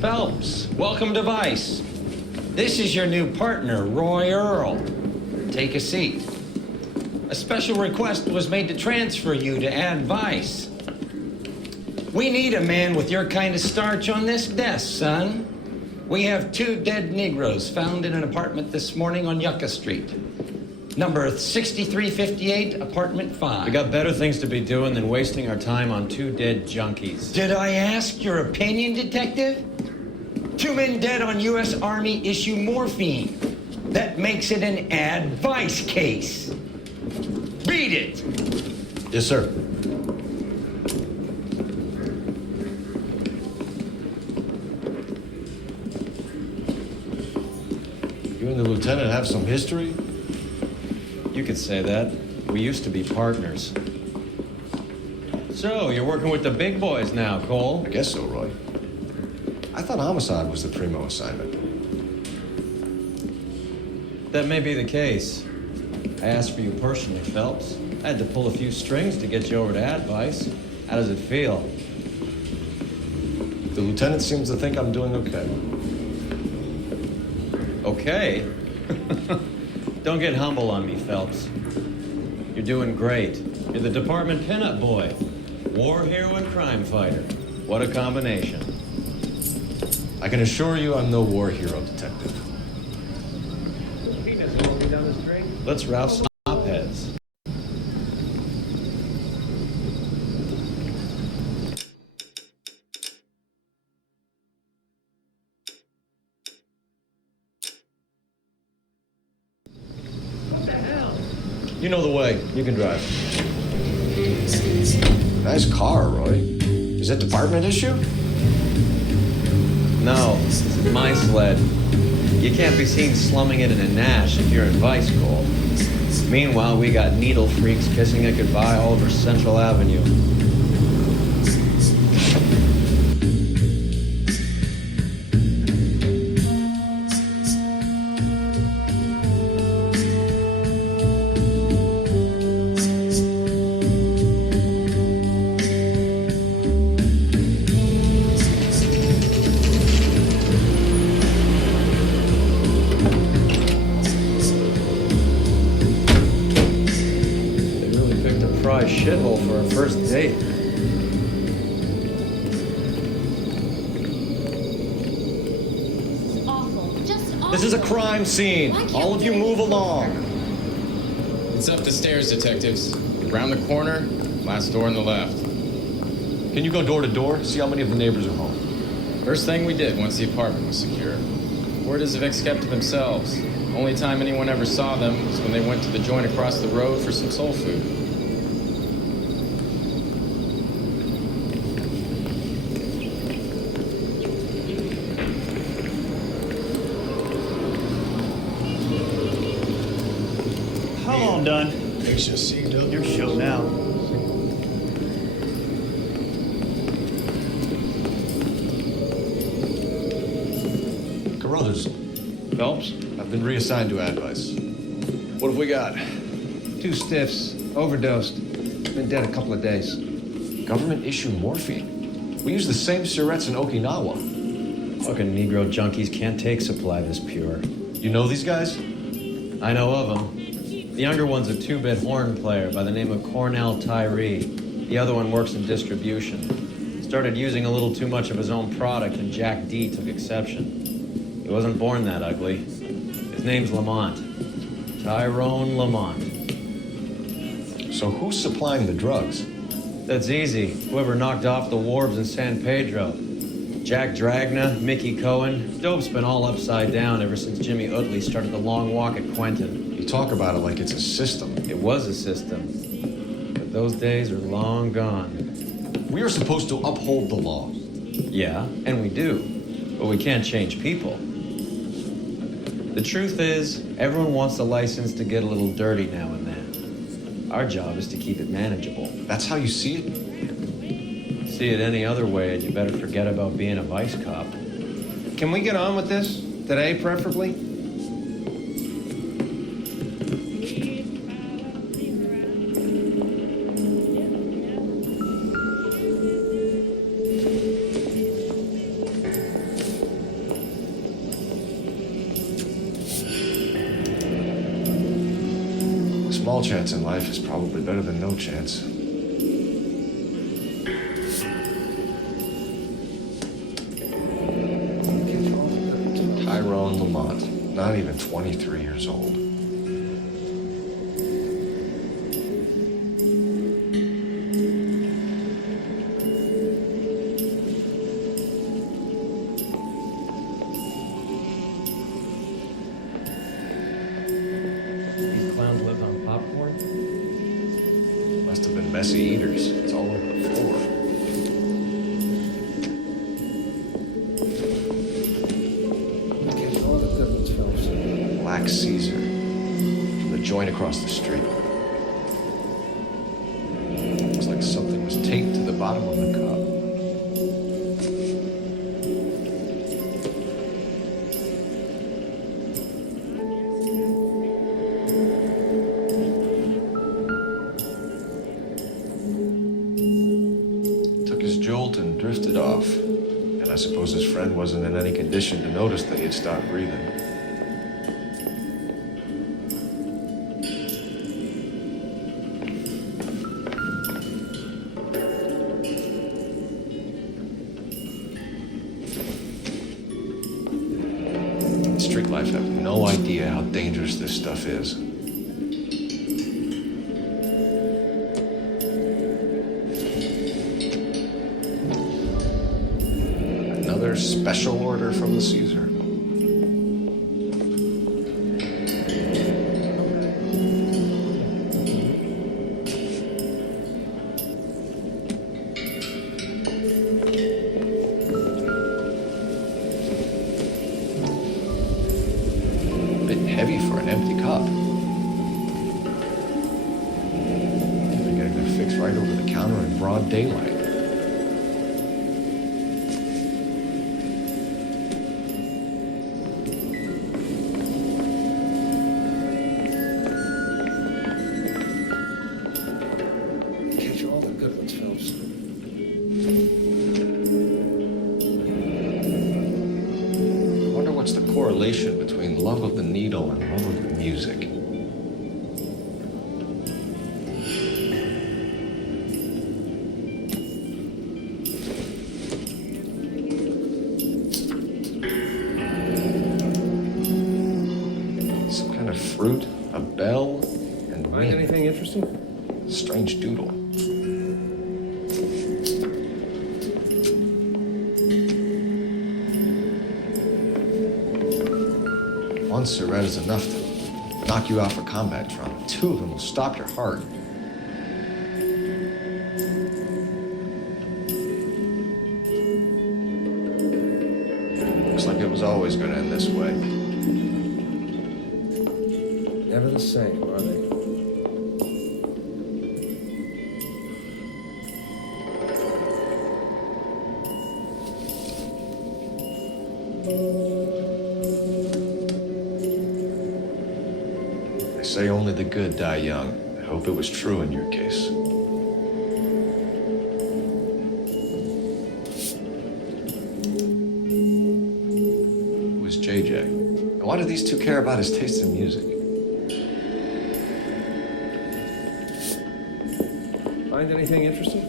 Phelps, welcome to Vice. This is your new partner, Roy Earl. Take a seat. A special request was made to transfer you to Ad Vice. We need a man with your kind of starch on this desk, son. We have 2 dead Negroes found in an apartment this morning on Yucca Street. Number 6358, apartment 5. We got better things to be doing than wasting our time on 2 dead junkies. Did I ask your opinion, detective? 2 men dead on U.S. Army issue morphine. That makes it an Ad Vice case. Beat it! Yes, sir. You and the lieutenant have some history? You could say that. We used to be partners. So, you're working with the big boys now, Cole? I guess so, Roy. I thought homicide was the primo assignment. That may be the case. I asked for you personally, Phelps. I had to pull a few strings to get you over to Advice. How does it feel? The lieutenant seems to think I'm doing okay. Okay? Don't get humble on me, Phelps. You're doing great. You're the department pinup boy. War hero and crime fighter. What a combination. I can assure you I'm no war hero, detective. Let's rouse some op-heads. You know the way. You can drive. Nice car, Roy. Is that department issue? No, this is my sled. You can't be seen slumming it in a Nash if you're in Vice, Cole. Meanwhile, we got needle freaks kissing it goodbye all over Central Avenue. Shithole for our first date. Awful. Just awful. This is a crime scene. All of you move along. It's up the stairs, detectives. Round the corner, last door on the left. Can you go door to door? See how many of the neighbors are home. First thing we did once the apartment was secure. Word is the Vics kept to themselves. Only time anyone ever saw them was when they went to the joint across the road for some soul food. Done. Your show now. Carruthers. Phelps? I've been reassigned to Advice. What have we got? 2 stiffs, overdosed. Been dead a couple of days. Government issue morphine. We use the same syrettes in Okinawa. Fucking Negro junkies can't take supply this pure. You know these guys? I know of them. The younger one's a 2-bit horn player by the name of Cornell Tyree. The other one works in distribution. Started using a little too much of his own product, and Jack D took exception. He wasn't born that ugly. His name's Lamont. Tyrone Lamont. So who's supplying the drugs? That's easy. Whoever knocked off the wharves in San Pedro. Jack Dragna, Mickey Cohen. Dope's been all upside down ever since Jimmy Utley started the long walk at Quentin. You talk about it like it's a system. It was a system. But those days are long gone. We are supposed to uphold the law. Yeah, and we do. But we can't change people. The truth is, everyone wants a license to get a little dirty now and then. Our job is to keep it manageable. That's how you see it? See it any other way, and you better forget about being a vice cop. Can we get on with this? Today, preferably? Small chance in life is probably better than no chance. Tyrone Lamont, not even 23 years old. Must have been messy eaters. It's all over the floor. Black Caesar from the joint across the street. Looks like something was taped to the bottom of the cup. Jolt and drifted off, and I suppose his friend wasn't in any condition to notice that he had stopped breathing. Street life have no idea how dangerous this stuff is. Special order from the Caesar. A bit heavy for an empty cup. They're getting their fix right over the counter in broad daylight. Correlation between love of the needle and love of the music. Some kind of fruit, a bell, and Find anything interesting? Strange doodle. One cigarette is enough to knock you out for combat trauma. Two of them will stop your heart. Looks like it was always going to end this way. Never the same, are they? Say only the good die young. I hope it was true in your case. Who is JJ? And why do these two care about his taste in music? Find anything interesting?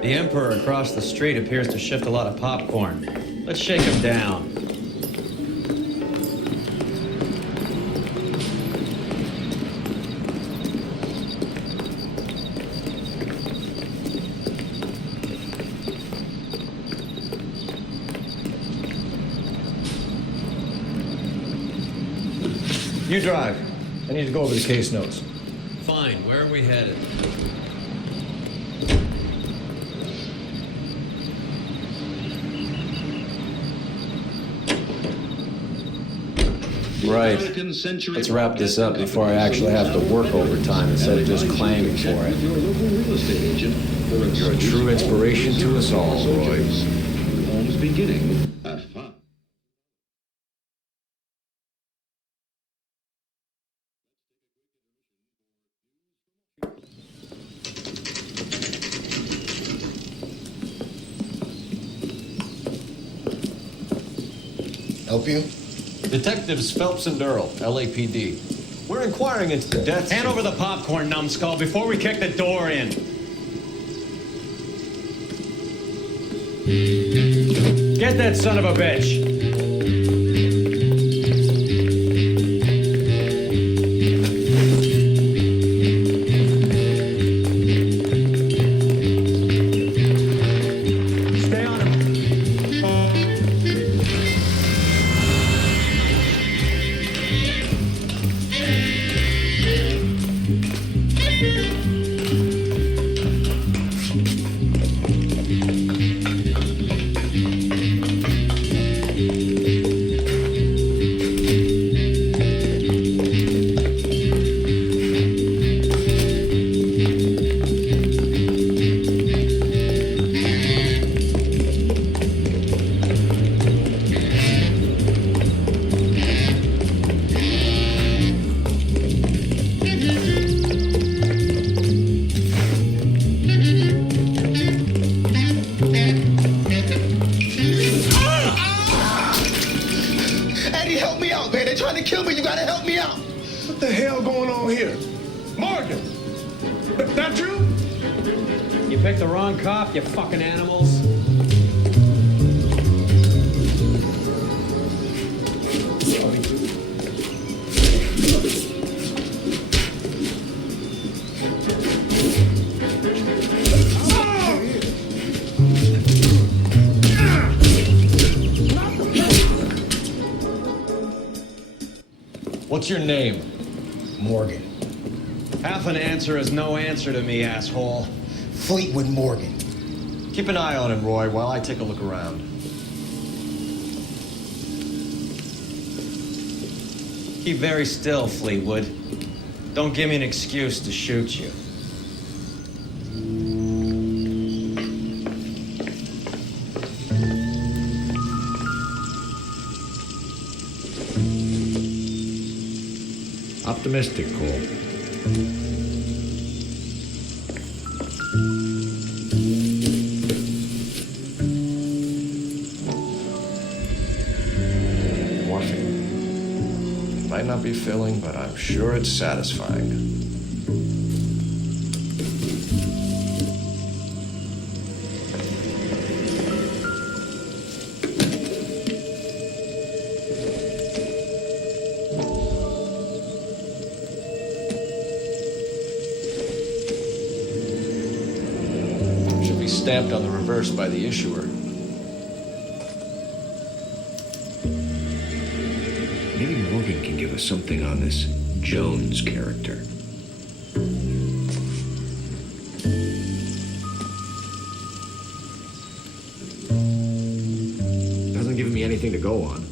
The Emperor across the street appears to shift a lot of popcorn. Let's shake him down. You drive. I need to go over the case notes. Fine, where are we headed? Right. Let's wrap this up before I actually have to work overtime instead of just claiming for it. You're a true inspiration to us all, Roy. Homes beginning at 5. Help you? Detectives Phelps and Earl, LAPD. We're inquiring into the deaths. Hand over the popcorn, numbskull, before we kick the door in. Get that son of a bitch. Stay on him. Eddie, help me out, man. They're trying to kill me. You gotta help me out. What the hell going on here? Morgan! That you? You picked the wrong cop, you fucking animals. What's your name? Morgan. Half an answer is no answer to me, asshole. Fleetwood Morgan. Keep an eye on him, Roy, while I take a look around. Keep very still, Fleetwood. Don't give me an excuse to shoot you. Optimistic, Cole. Morphine. It might not be filling, but I'm sure it's satisfying. Stamped on the reverse by the issuer. Maybe Morgan can give us something on this Jones character. Doesn't give me anything to go on.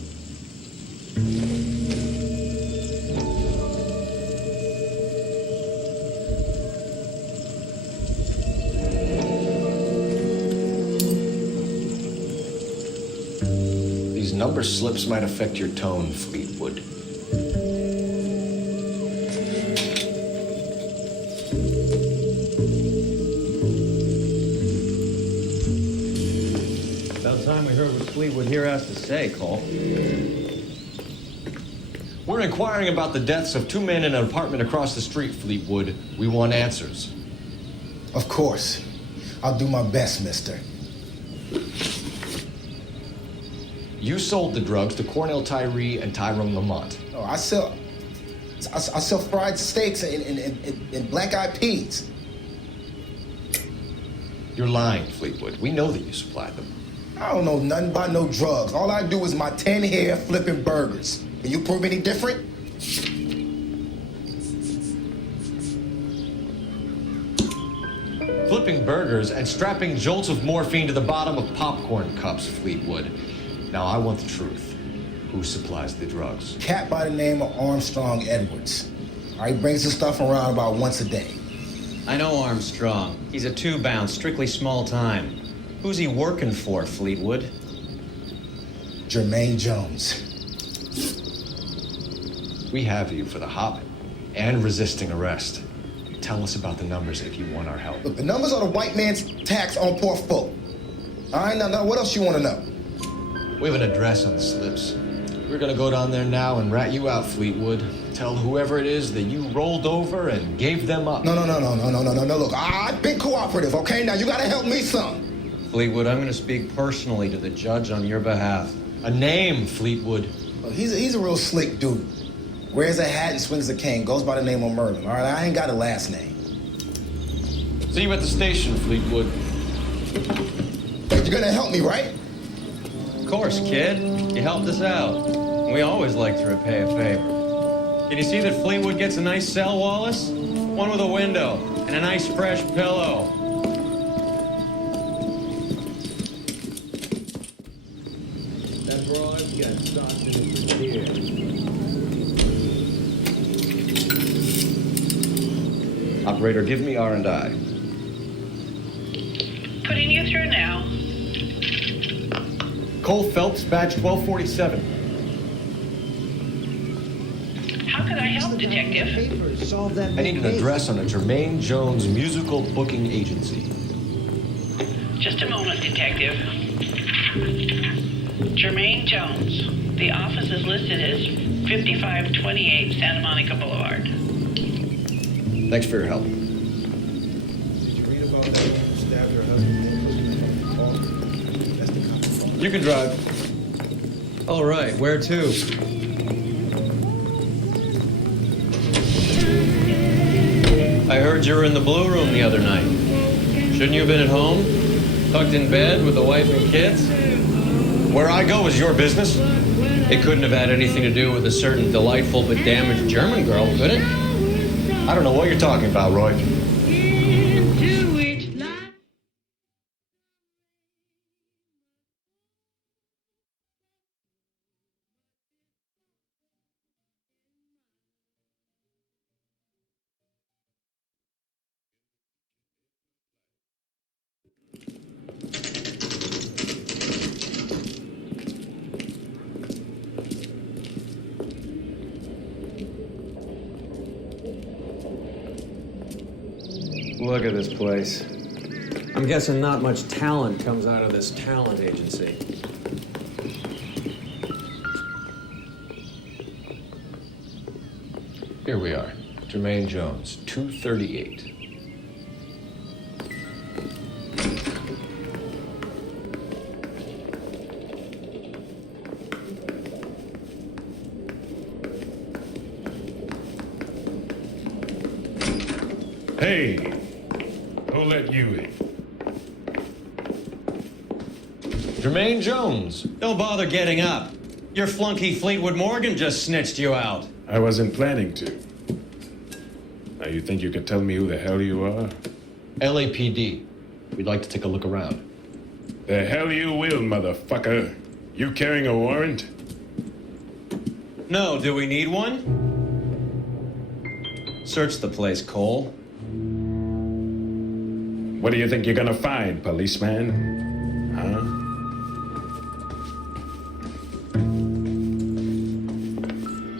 Number slips might affect your tone, Fleetwood. About time we heard what Fleetwood here has to say, Cole. We're inquiring about the deaths of two men in an apartment across the street, Fleetwood. We want answers. Of course. I'll do my best, mister. You sold the drugs to Cornell Tyree and Tyrone Lamont. Oh, I sell fried steaks and black-eyed peas. You're lying, Fleetwood. We know that you supplied them. I don't know nothing about no drugs. All I do is my 10 hair flipping burgers. Can you prove any different? Flipping burgers and strapping jolts of morphine to the bottom of popcorn cups, Fleetwood. Now, I want the truth. Who supplies the drugs? Cat by the name of Armstrong Edwards. He brings the stuff around about once a day. I know Armstrong. He's a two-bound, strictly small time. Who's he working for, Fleetwood? Jermaine Jones. We have you for the hopping and resisting arrest. Tell us about the numbers if you want our help. Look, the numbers are the white man's tax on poor folk. All right, now what else you want to know? We have an address on the slips. We're gonna go down there now and rat you out, Fleetwood. Tell whoever it is that you rolled over and gave them up. No. Look, I've been cooperative, okay? Now you gotta help me some. Fleetwood, I'm going to speak personally to the judge on your behalf. A name, Fleetwood. Well, he's a real slick dude. Wears a hat and swings a cane. Goes by the name of Merlin. All right, I ain't got a last name. See you at the station, Fleetwood. But you're gonna help me, right? Of course, kid. You helped us out. We always like to repay a favor. Can you see that Fleetwood gets a nice cell, Wallace? One with a window and a nice fresh pillow. That broad's got stocks in it for here. Operator, give me R&I. Putting you through now. Cole Phelps, badge 1247. How could I help, Detective? I need an address on a Jermaine Jones musical booking agency. Just a moment, Detective. Jermaine Jones. The office is listed as 5528 Santa Monica Boulevard. Thanks for your help. Did you read about that woman who stabbed her husband? That's the cop. You can drive. All right, where to? I heard you were in the Blue Room the other night. Shouldn't you have been at home? Tucked in bed with the wife and kids? Where I go is your business. It couldn't have had anything to do with a certain delightful but damaged German girl, could it? I don't know what you're talking about, Roy. Look at this place. I'm guessing not much talent comes out of this talent agency. Here we are. Jermaine Jones, 238. Hey, who let you in? Jermaine Jones. Don't bother getting up. Your flunky Fleetwood Morgan just snitched you out. I wasn't planning to. Now you think you can tell me who the hell you are? LAPD. We'd like to take a look around. The hell you will, motherfucker. You carrying a warrant? No, do we need one? Search the place, Cole. What do you think you're gonna find, policeman? Huh?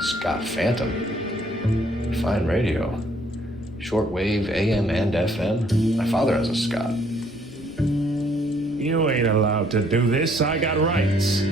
Scott Phantom. Fine radio. Shortwave, AM and FM. My father has a Scott. You ain't allowed to do this. I got rights.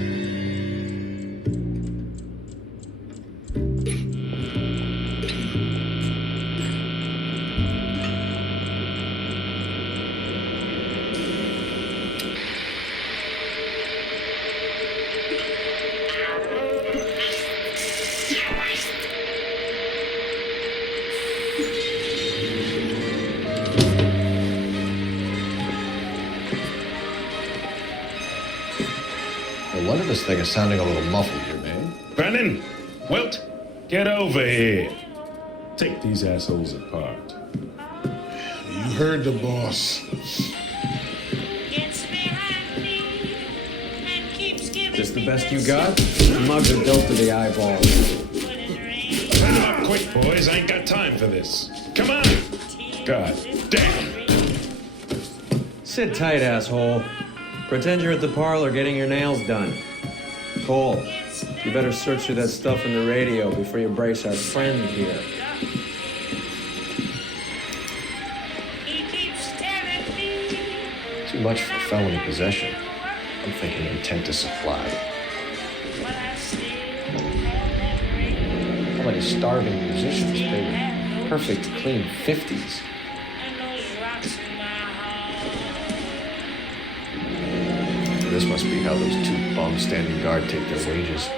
No wonder this thing is sounding a little muffled here, man. Brennan, Wilt, get over here. Take these assholes apart. You heard the boss. This the best you got? Mugs are dope to the eyeballs. Turn them up quick, boys. I ain't got time for this. Come on. God damn. Sit tight, asshole. Pretend you're at the parlor getting your nails done. Cole, you better search through that stuff in the radio before you brace our friend here. Too much for felony possession. I'm thinking intent to supply. many starving musicians. They were perfect, clean 50s. This must be how those two bums standing guard take their wages.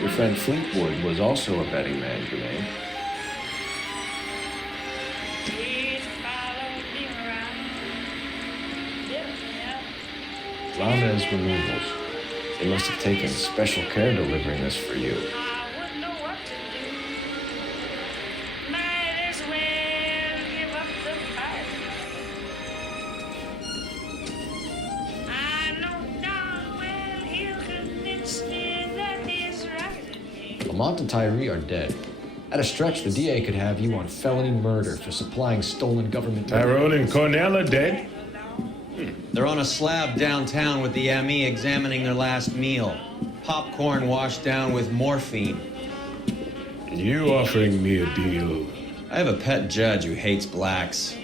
Your friend Fleetwood was also a betting man, Jermaine. Ramez Removals. They must have taken special care delivering this for you. Lamont and Tyree are dead. At a stretch, the DA could have you on felony murder for supplying stolen government... Tyrone and Cornell are dead? They're on a slab downtown with the ME examining their last meal. Popcorn washed down with morphine. You offering me a deal? I have a pet judge who hates blacks.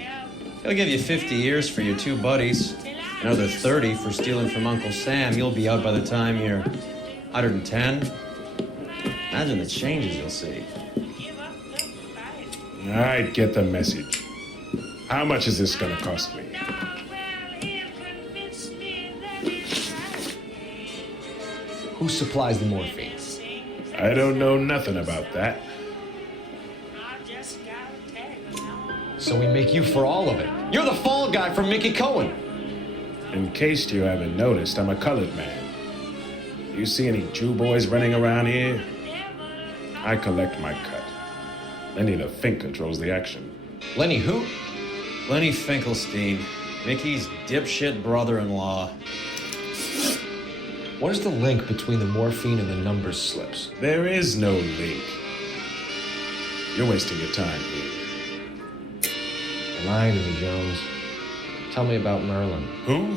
He'll give you 50 years for your two buddies. Another 30 for stealing from Uncle Sam. You'll be out by the time you're 110. Imagine the changes you'll see. I get the message. How much is this gonna cost me? Who supplies the morphine? I don't know nothing about that. So we make you for all of it. You're the fall guy from Mickey Cohen. In case you haven't noticed, I'm a colored man. You see any Jew boys running around here? I collect my cut. Lenny the Fink controls the action. Lenny who? Lenny Finkelstein, Mickey's dipshit brother-in-law. What is the link between the morphine and the numbers slips? There is no link. You're wasting your time here. You're lying to me, Jones. Tell me about Merlin. Who?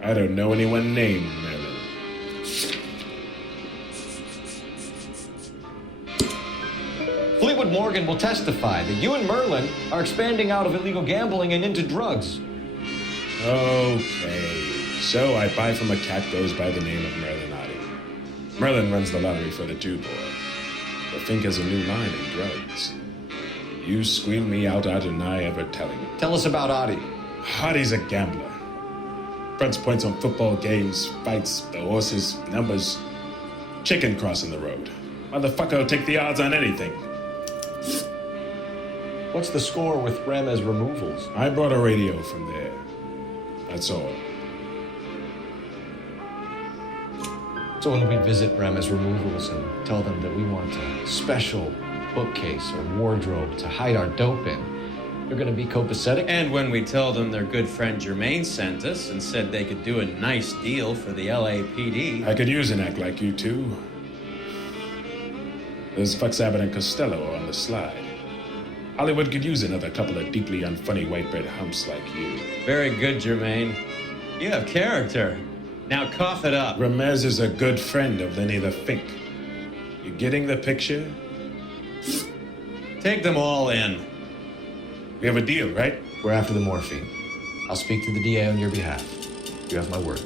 I don't know anyone named Merlin. Fleetwood Morgan will testify that you and Merlin are expanding out of illegal gambling and into drugs. Okay. So I buy from a cat goes by the name of Merlin Otti. Merlin runs the lottery for the Jew boy. The Fink has a new line in drugs. You squeal me out, I deny ever telling. Tell us about Otti. Otti's a gambler. Fronts points on football games, fights, the horses, numbers. Chicken crossing the road. Motherfucker will take the odds on anything. What's the score with Ramez Removals? I brought a radio from there. That's all. So when we visit Ramez Removals and tell them that we want a special bookcase or wardrobe to hide our dope in, they're gonna be copacetic? And when we tell them their good friend Jermaine sent us and said they could do a nice deal for the LAPD. I could use an act like you two. There's Fox Abbott and Costello on the slide. Hollywood could use another couple of deeply unfunny white bread humps like you. Very good, Jermaine. You have character. Now cough it up. Ramez is a good friend of Lenny the Fink. You getting the picture? Take them all in. We have a deal, right? We're after the morphine. I'll speak to the DA on your behalf. You have my word.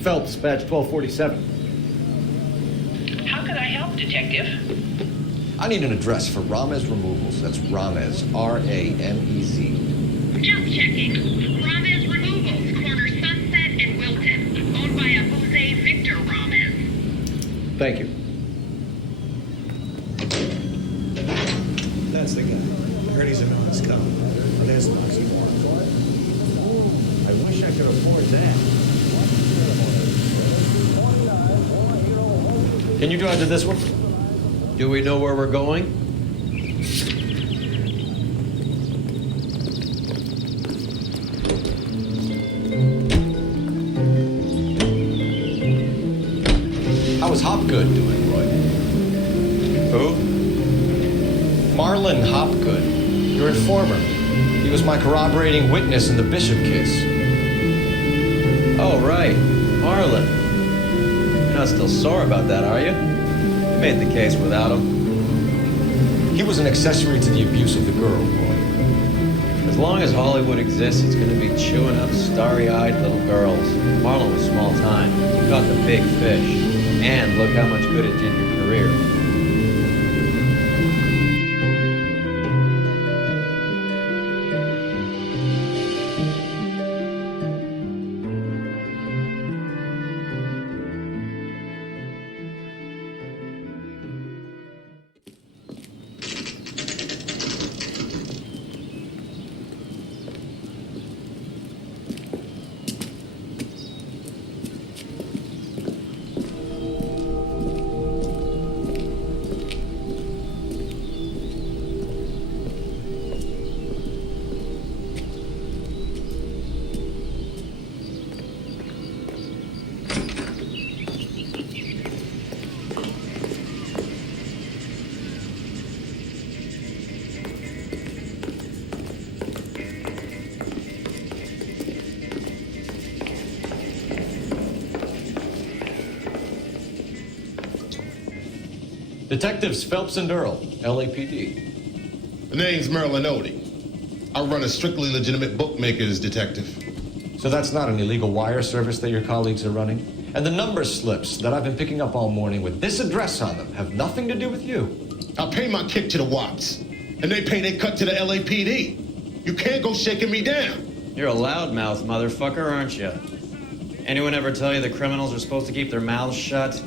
Phelps, badge 1247. How could I help, Detective? I need an address for Ramez Removals. That's Ramez, R-A-M-E-Z. Just checking. Ramez Removals, corner Sunset and Wilton. Owned by a Jose Victor Ramez. Thank you. That's the guy. Ernie's in on his cup. There's Moxie Moore. I wish I could afford that. Can you drive to this one? Do we know where we're going? How was Hopgood doing, Roy? Who? Marlon Hopgood, your informer. He was my corroborating witness in the Bishop case. Oh, right. Marlon. You're not still sore about that, are you? You made the case without him. He was an accessory to the abuse of the girl, boy. As long as Hollywood exists, it's going to be chewing up starry-eyed little girls. Marlon was small time. You caught the big fish. And look how much good it did your career. Detectives Phelps and Earl, LAPD. The name's Merlin Odie. I run a strictly legitimate bookmaker's detective. So that's not an illegal wire service that your colleagues are running? And the number slips that I've been picking up all morning with this address on them have nothing to do with you. I pay my kick to the Watts, and they pay their cut to the LAPD. You can't go shaking me down. You're a loudmouth, motherfucker, aren't you? Anyone ever tell you the criminals are supposed to keep their mouths shut?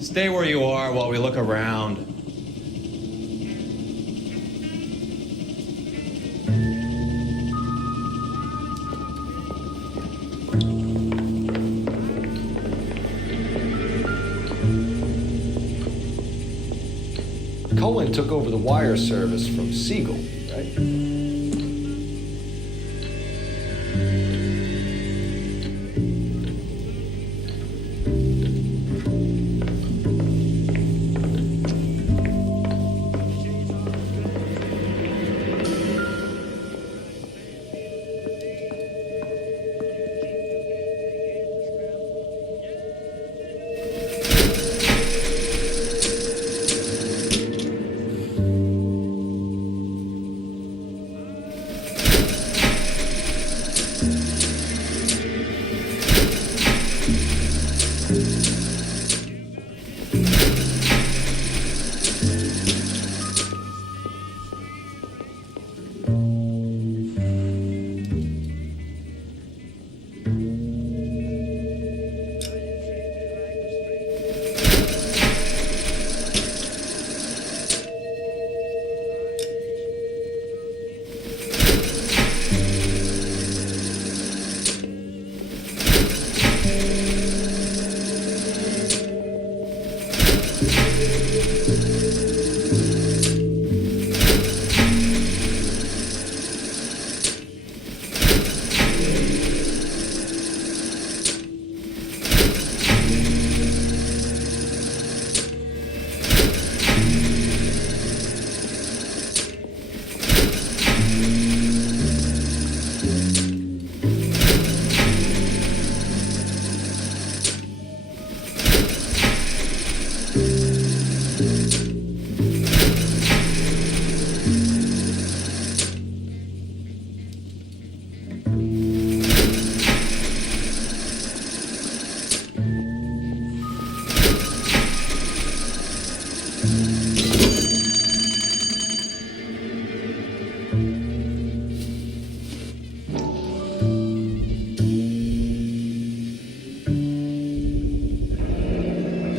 Stay where you are while we look around. Cohen took over the wire service from Siegel, right?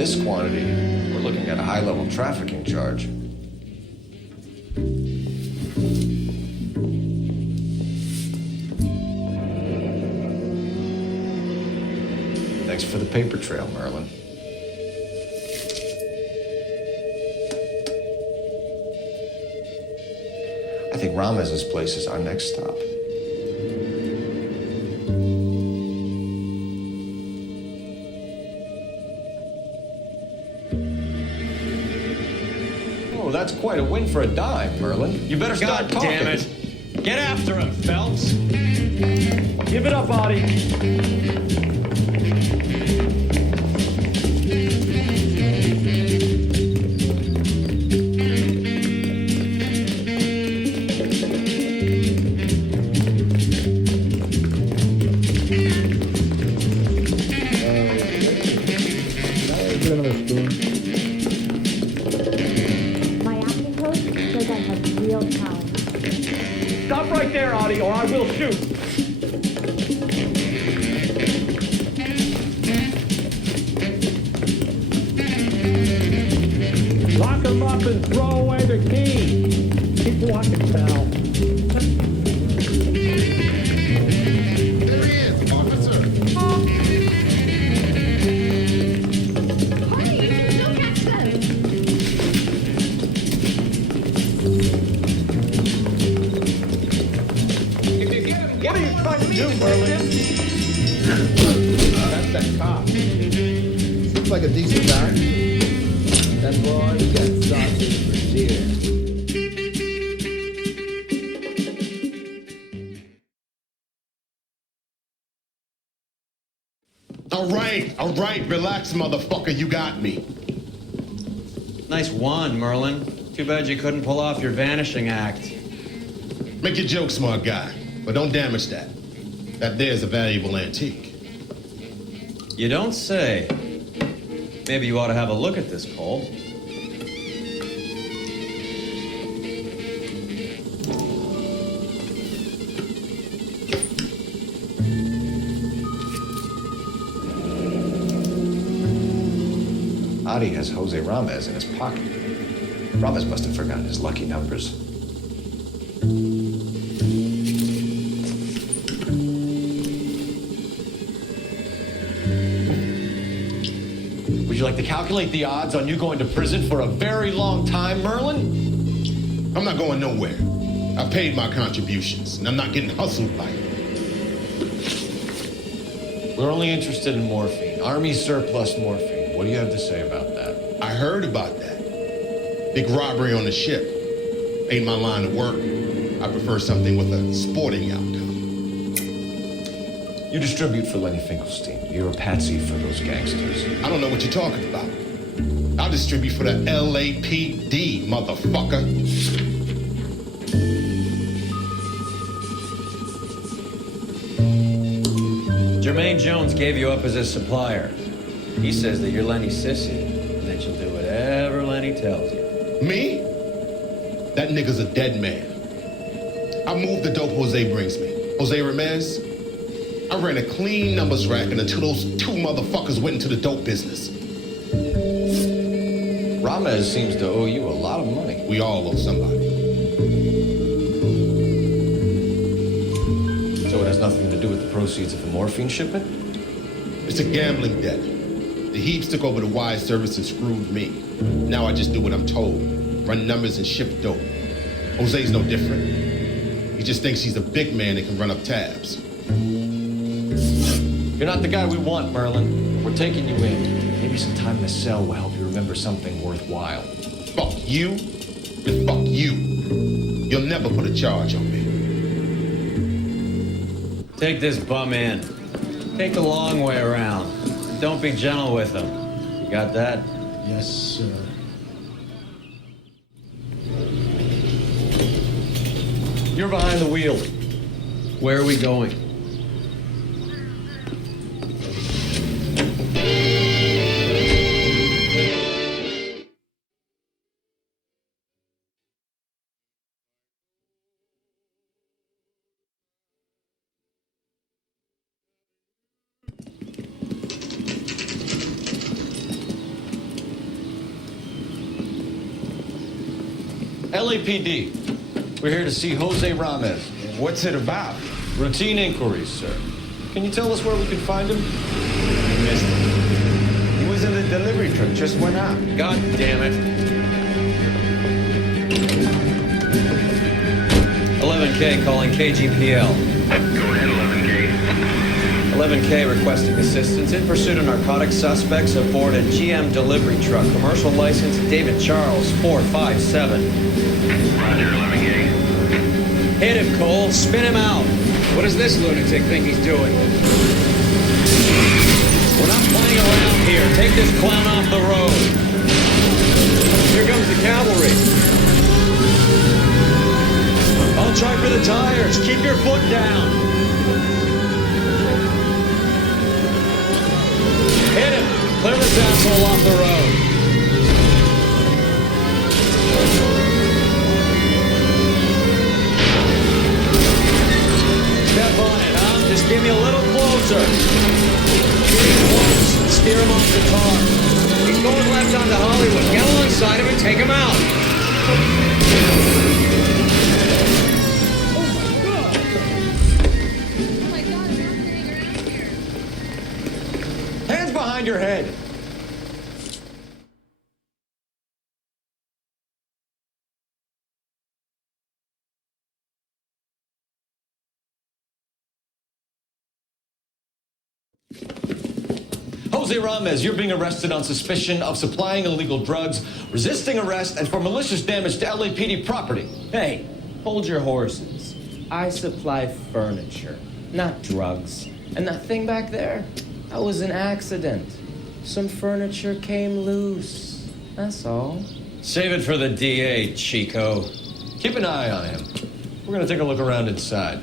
This quantity, we're looking at a high-level trafficking charge. Thanks for the paper trail, Merlin. I think Ramez's place is our next stop. Oh, that's quite a win for a dime, Merlin. You better start God talking. damn it. Get after him, Phelps. Give it up, Audie. My acting coach says I have real talent. Stop right there, Audie, or I will shoot. Lock him up and throw away the key. Keep walking, pal. There he is, officer. What are you trying to do, Merlin? That's that cop. Seems like a decent guy. That boy, he got sausage for dear. All right, relax, motherfucker, you got me. Nice wand, Merlin. Too bad you couldn't pull off your vanishing act. Make your joke, smart guy, but don't damage that. That there's a valuable antique. You don't say. Maybe you ought to have a look at this, Cole. Adi has Jose Ramez in his pocket. Ramez must have forgotten his lucky numbers. Would you like to calculate the odds on you going to prison for a very long time, Merlin? I'm not going nowhere. I paid my contributions, and I'm not getting hustled by it. We're only interested in morphine. Army surplus morphine. What do you have to say about that? I heard about that. Big robbery on the ship. Ain't my line of work. I prefer something with a sporting outcome. You distribute for Lenny Finkelstein. You're a patsy for those gangsters. I don't know what you're talking about. I'll distribute for the LAPD, motherfucker. Jermaine Jones gave you up as his supplier. He says that you're Lenny's sissy, and that you'll do whatever Lenny tells you. Me? That nigga's a dead man. I moved the dope Jose brings me. Jose Ramez? I ran a clean numbers racket until those two motherfuckers went into the dope business. Ramez seems to owe you a lot of money. We all owe somebody. So it has nothing to do with the proceeds of the morphine shipment? It's a gambling debt. The Heaps took over the wire service and screwed me. Now I just do what I'm told. Run numbers and ship dope. Jose's no different. He just thinks he's a big man that can run up tabs. You're not the guy we want, Merlin. We're taking you in. Maybe some time in a cell will help you remember something worthwhile. Fuck you, and fuck you. You'll never put a charge on me. Take this bum in. Take the long way around. Don't be gentle with him. You got that? Yes, sir. You're behind the wheel. Where are we going? LAPD. We're here to see Jose Ramez. What's it about? Routine inquiries, sir. Can you tell us where we can find him? I missed him. He was in the delivery truck, just went out. God damn it. 11K calling KGPL. Go ahead, 11K. 11K requesting assistance in pursuit of narcotic suspects aboard a GM delivery truck. Commercial license David Charles 457. Roger, 11K. Hit him, Cole. Spin him out. What does this lunatic think he's doing? We're not playing around here. Take this clown off the road. Here comes the cavalry. I'll try for the tires. Keep your foot down. Hit him. Clear this asshole off the road. Step on it, huh? Just give me a little closer. Steer him off the car. He's going left onto Hollywood. Get alongside him and take him out. Hands behind your head. Jose Ramez, you're being arrested on suspicion of supplying illegal drugs, resisting arrest, and for malicious damage to LAPD property. Hey, hold your horses. I supply furniture, not drugs. And that thing back there, that was an accident. Some furniture came loose. That's all. Save it for the DA, Chico. Keep an eye on him. We're gonna take a look around inside.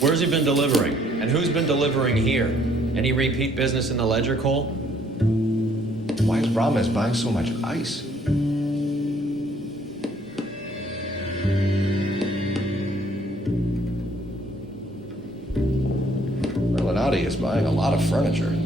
Where's he been delivering? And who's been delivering here? Any repeat business in the ledger, Cole? Why is Ramez buying so much ice? Merlinati is buying a lot of furniture.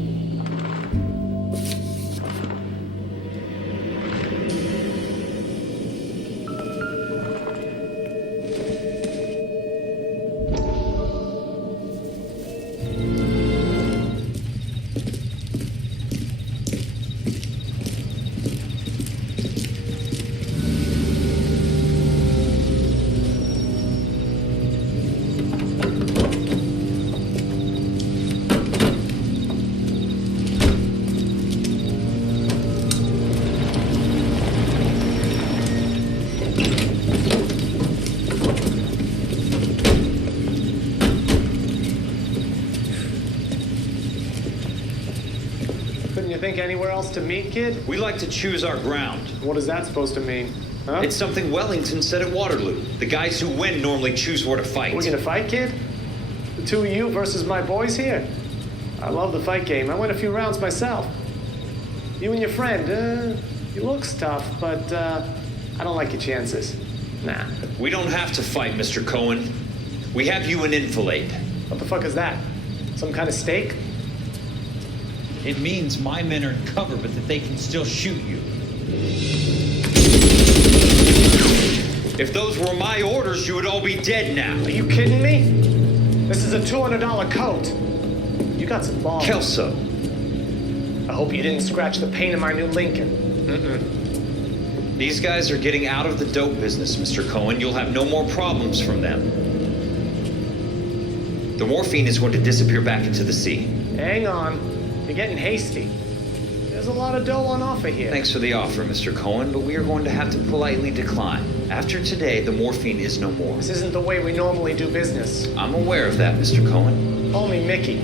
Think anywhere else to meet, kid? We like to choose our ground. What is that supposed to mean? Huh? It's something Wellington said at Waterloo. The guys who win normally choose where to fight. We're gonna fight, kid? The two of you versus my boys here? I love the fight game. I went a few rounds myself. You and your friend, he looks tough, but I don't like your chances. Nah. We don't have to fight, Mr. Cohen. We have you in enfilade. What the fuck is that? Some kind of steak? It means my men are in cover, but that they can still shoot you. If those were my orders, you would all be dead now. Are you kidding me? This is a $200 coat. You got some balls. Kelso. I hope you didn't scratch the paint of my new Lincoln. These guys are getting out of the dope business, Mr. Cohen. You'll have no more problems from them. The morphine is going to disappear back into the sea. Hang on. You're getting hasty. There's a lot of dough on offer here. Thanks for the offer, Mr. Cohen, but we are going to have to politely decline. After today, the morphine is no more. This isn't the way we normally do business. I'm aware of that, Mr. Cohen. Call me Mickey.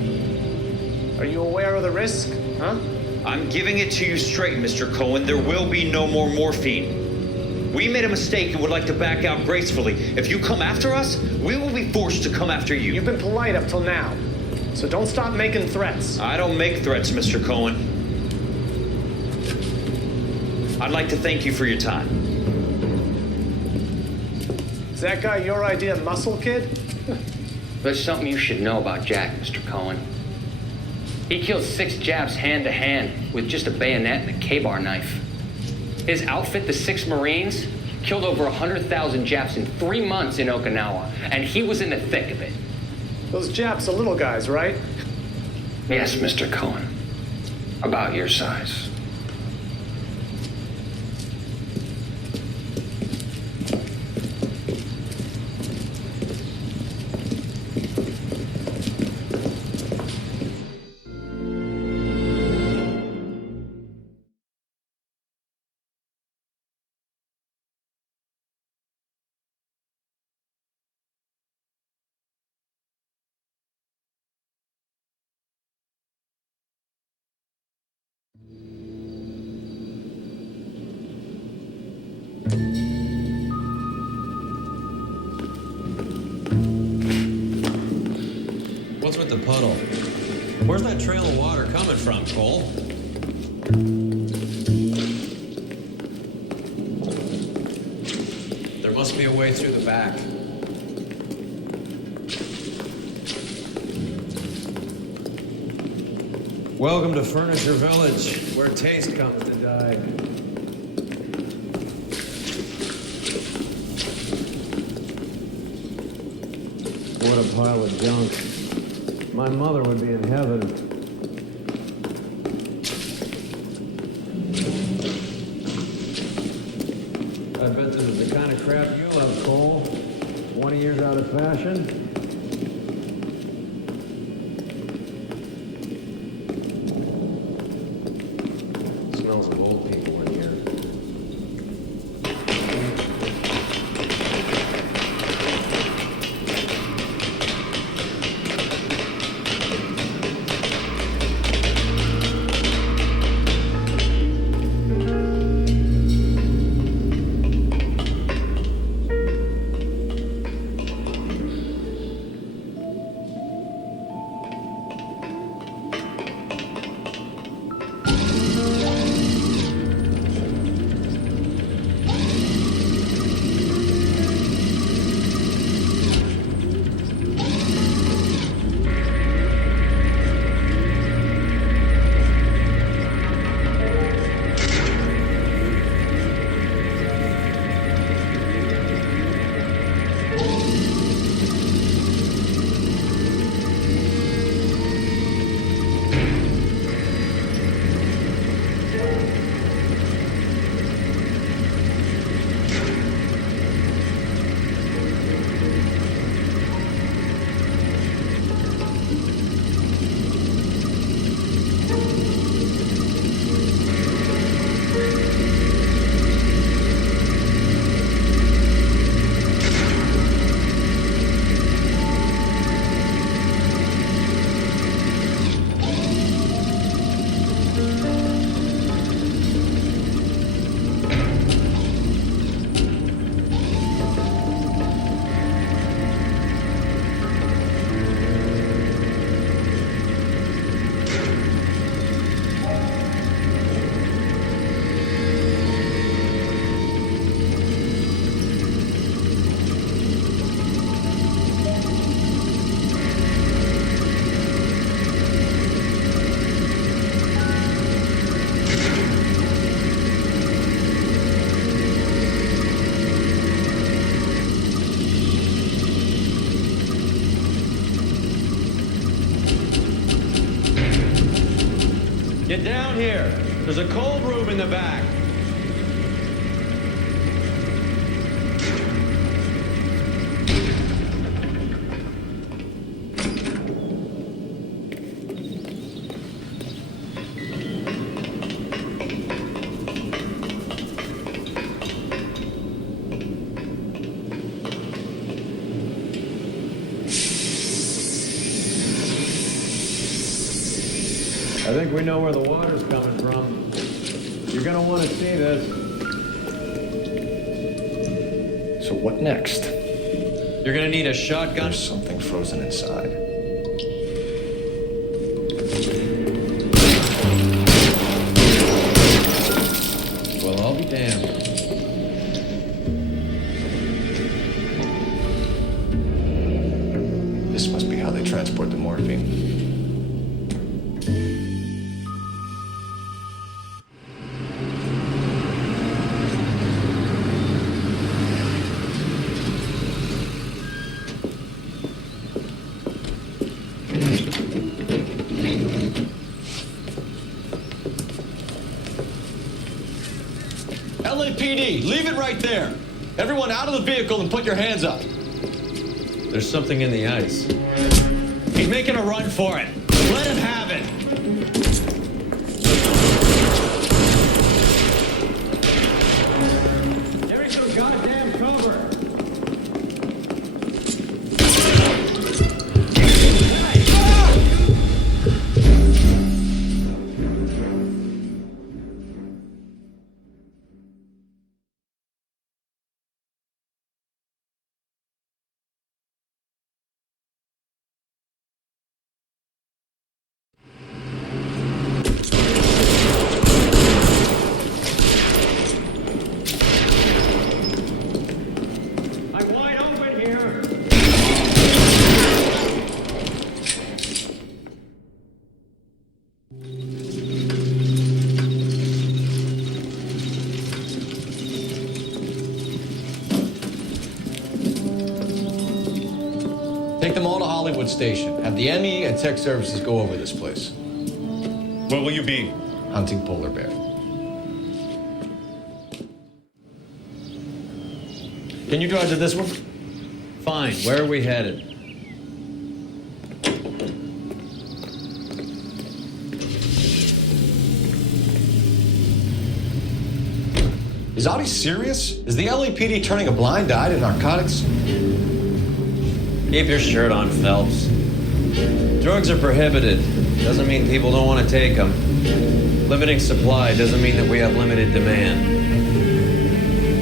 Are you aware of the risk, huh? I'm giving it to you straight, Mr. Cohen. There will be no more morphine. We made a mistake and would like to back out gracefully. If you come after us, we will be forced to come after you. You've been polite up till now. So don't stop making threats. I don't make threats, Mr. Cohen. I'd like to thank you for your time. Is that guy your idea of muscle, kid? There's something you should know about Jack, Mr. Cohen. He killed 6 Japs hand-to-hand with just a bayonet and a K-bar knife. His outfit, the 6 Marines, Killed over 100,000 Japs in 3 months in Okinawa, and he was in the thick of it. Those Japs are little guys, right? Yes, Mr. Cohen. About your size. What's with the puddle? Where's that trail of water coming from, Cole? There must be a way through the back. Welcome to Furniture Village, where taste comes to die. What a pile of junk. My mother would be in heaven. I bet this is the kind of crap you love, Cole. 20 years out of fashion. Smells of old people in here. Get down here. There's a cold room in the back. I think we know where the water's coming from. You're gonna want to see this. So what next? You're gonna need a shotgun. There's something frozen inside. Well, I'll be damned. This must be how they transport the morphine. LAPD, leave it right there. Everyone out of the vehicle and put your hands up. There's something in the ice. He's making a run for it. Let him have it. Give me some goddamn cover. I'm wide open here. Take them all to Hollywood Station. Have the ME and tech services go over this place. Where will you be? Hunting polar bear. Can you drive to this one? Fine, where are we headed? Is Audie serious? Is the LAPD turning a blind eye to narcotics? Keep your shirt on, Phelps. Drugs are prohibited. Doesn't mean people don't want to take them. Limiting supply doesn't mean that we have limited demand.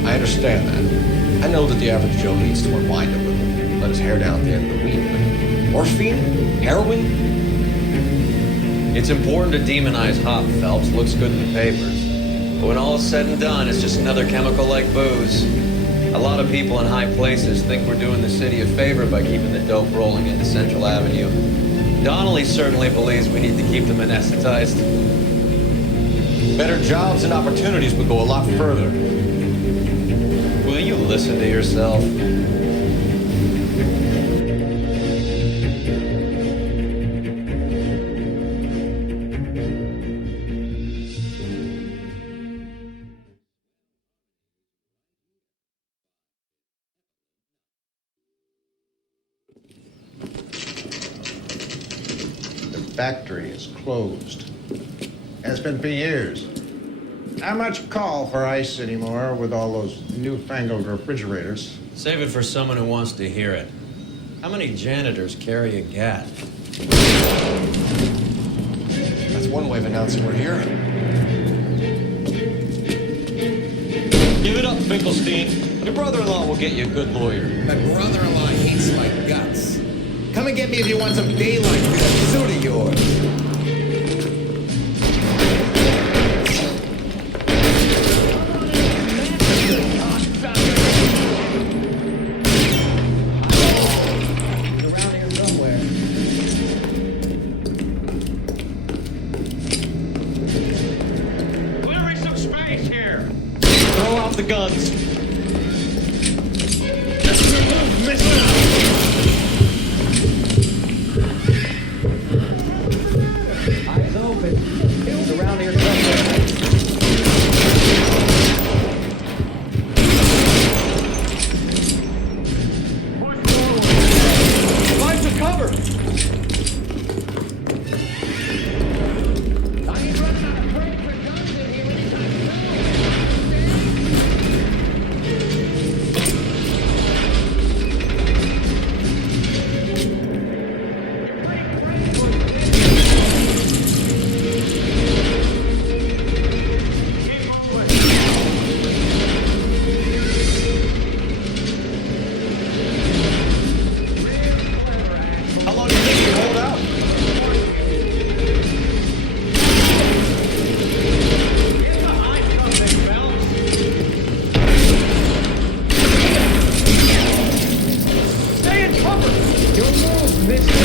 I understand that. I know that the average Joe needs to unwind a little, let his hair down at the end of the week, but morphine? Heroin? It's important to demonize hop, Phelps. Looks good in the papers. But when all is said and done, it's just another chemical like booze. A lot of people in high places think we're doing the city a favor by keeping the dope rolling into Central Avenue. Donnelly certainly believes we need to keep them anesthetized. Better jobs and opportunities would go a lot further. Will you listen to yourself? The factory is closed. Has been for years. Not much call for ice anymore with all those newfangled refrigerators. Save it for someone who wants to hear it. How many janitors carry a gat? That's one way of announcing we're here. Give it up, Finkelstein. Your brother-in-law will get you a good lawyer. My brother-in-law hates my guts. Come and get me if you want some daylight through that suit of yours. The guns. Eyes open. It's around here somewhere. Find some cover. I ain't running out of crates for guns in here anytime soon. How long do you think you can hold out? Stay in cover! Your move, mister!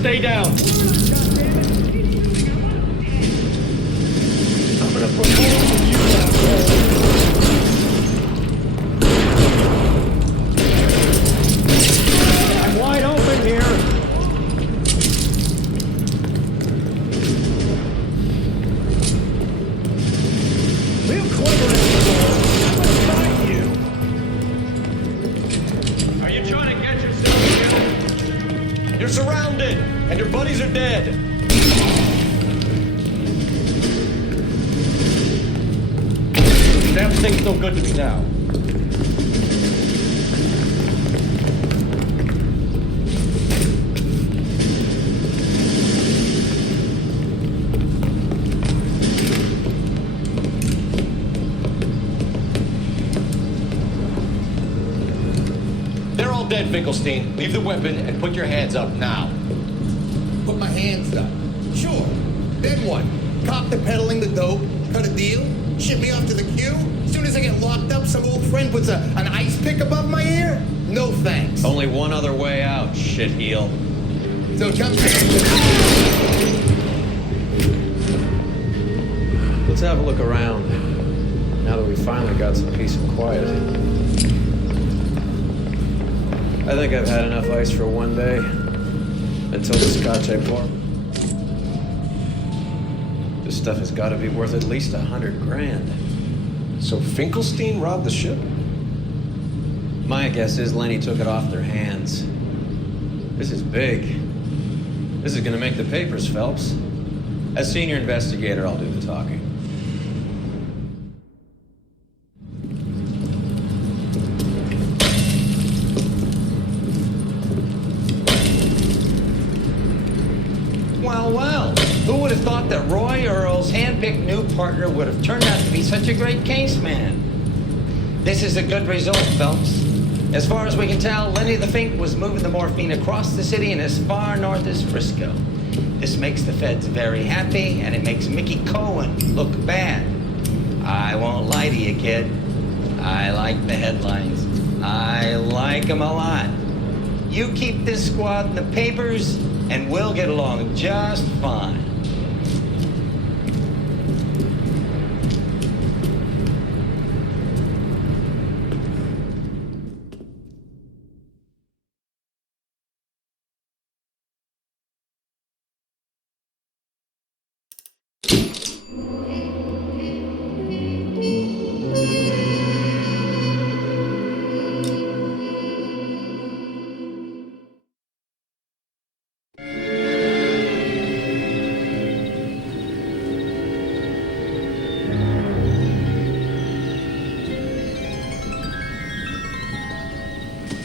Stay down. I'm gonna put holes in you now. dead, and your buddies are dead. Damn thing's no good to me now. They're all dead, Finkelstein. Leave the weapon and put your hands up now. Put my hands up. Sure. Then what? Cop the peddling the dope, cut a deal, ship me off to the queue? As soon as I get locked up, some old friend puts an ice pick above my ear? No thanks. Only one other way out, shitheel. So come. Let's have a look around. Now that we finally got some peace and quiet. I think I've had enough ice for one day. Until the scotch I pour. This stuff has got to be worth at least $100 grand. So Finkelstein robbed the ship? My guess is Lenny took it off their hands. This is big. This is gonna make the papers, Phelps. As senior investigator, I'll do the talking. Well, who would have thought that Roy Earl's hand-picked new partner would have turned out to be such a great case man? This is a good result, Phelps. As far as we can tell, Lenny the Fink was moving the morphine across the city and as far north as Frisco. This makes the feds very happy, and it makes Mickey Cohen look bad. I won't lie to you, kid. I like the headlines. I like them a lot. You keep this squad in the papers, and we'll get along just fine.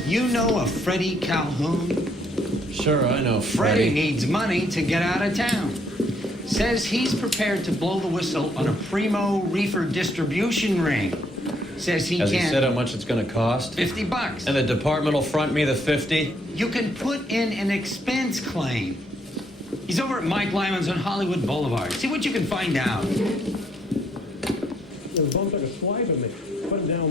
You know a Freddie Calhoun? Sure, I know Freddie needs money to get out of town. Says he's prepared to blow the whistle on a primo reefer distribution ring. Says he Has can't... he said how much it's gonna cost? $50. And the department will front me the 50? You can put in an expense claim. He's over at Mike Lyman's on Hollywood Boulevard. See what you can find out. They're both like a swipe at me. Putting down my